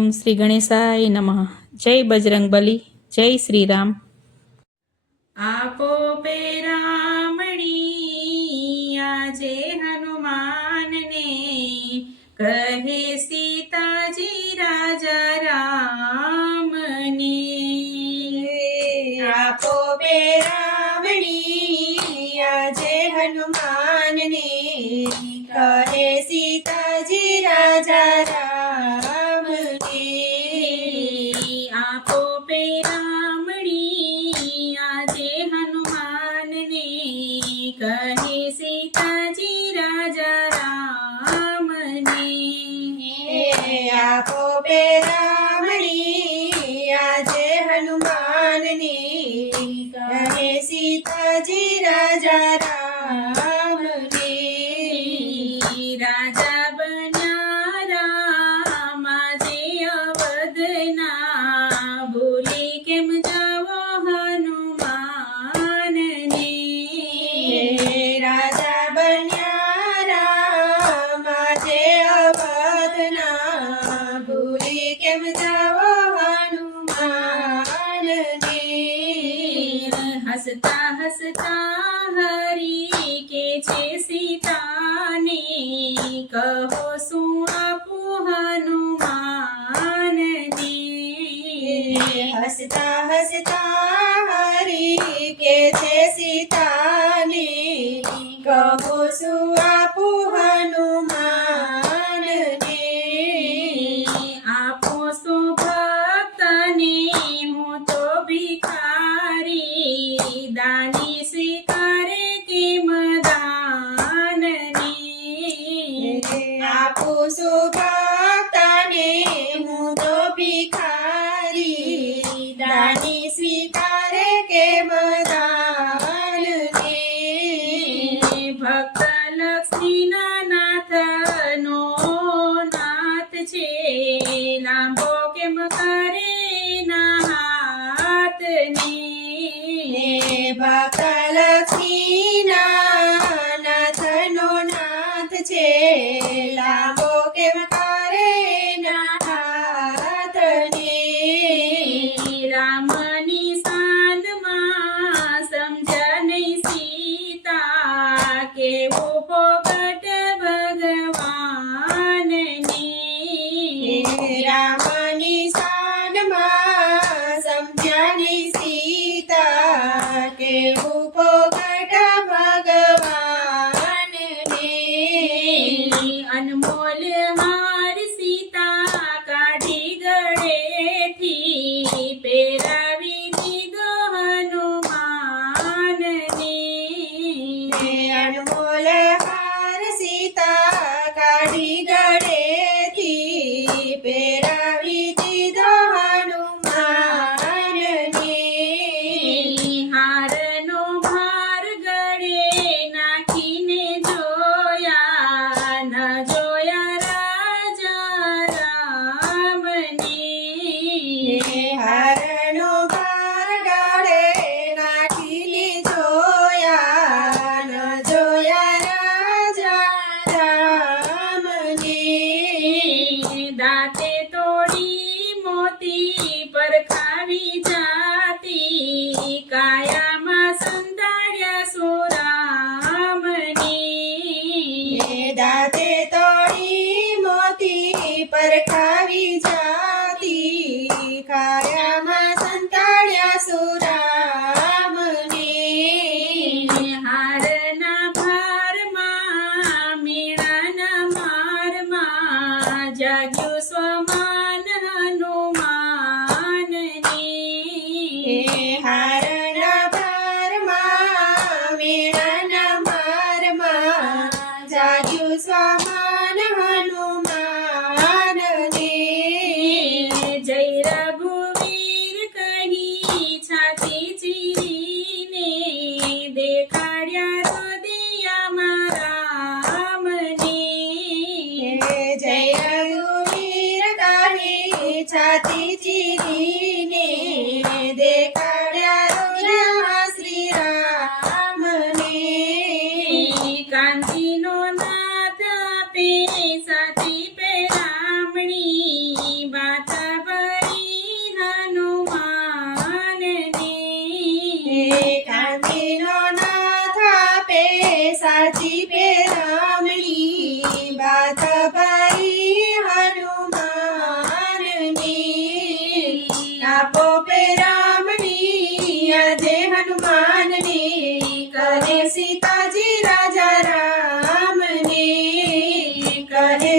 ઓમ શ્રી ગણેશાય નમઃ. જય બજરંગબલી, જય શ્રી રામ. આપો પેરામણી આજે હનુમાનને, કહે સીતાજી રાજા રામને. આપો પેરામણી આજે હનુમાનને, કહે સીતાજી રાજા રામને. આપો પેરામણી આજે હનુમાનને, કહે સીતાજી રાજા રામને. આપો પેરામણી આજે હનુમાનને, કહે સીતાજી રાજા રામને. રાજા બન્યા રામ આજે અવધના, ભૂલી કેમ જાવો હનુમાનને. રાજા બન્યા રામ આજે અવધના, ભૂલી કેમ જાવો હનુમાનને. હસતા હસતા હરી કે છે સીતાને, કહો શું આપું હનુમાનને. હસતા હસતા હરી કે છે સીતાને, કહો શું આપું હનુમાનને. આપો સો ભક્તને હું તો ભિખારી, દાની સ્વીકારે કેમ દાનને. આપું સુભક્તને હું તો ભિખારી, દાની સ્વીકારે કેમ દાનને. ભક્ત લક્ષ્મીના નાથનો નાથ છે, લાંબો કેમ કરે ના હાથને. ભક્ત લક્ષ્મીના નાથનો નાથ છે, લાંબો કેમ કરે ના હાથને. રામની સાંદમાં સમજ્યા નહીં સીતા, કેવો પોગટ ભગવાનને. રામની સાનમાં સમજ્યા નહીં સીતા, કેવું પોગટ ભગવાનને. અનમોલ હાર સીતા કાઢી ગળેથી, પહેરાવી દીધો હનુમાનને. અનમોલ હાર સીતા કાઢી ગળેથી, પહેરાવી દીધો હનુમાનને. હારનો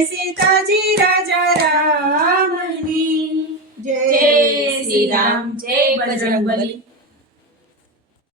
સીતાજી રાજા રામની જય શ્રી રામ, જય બજરંગબલી.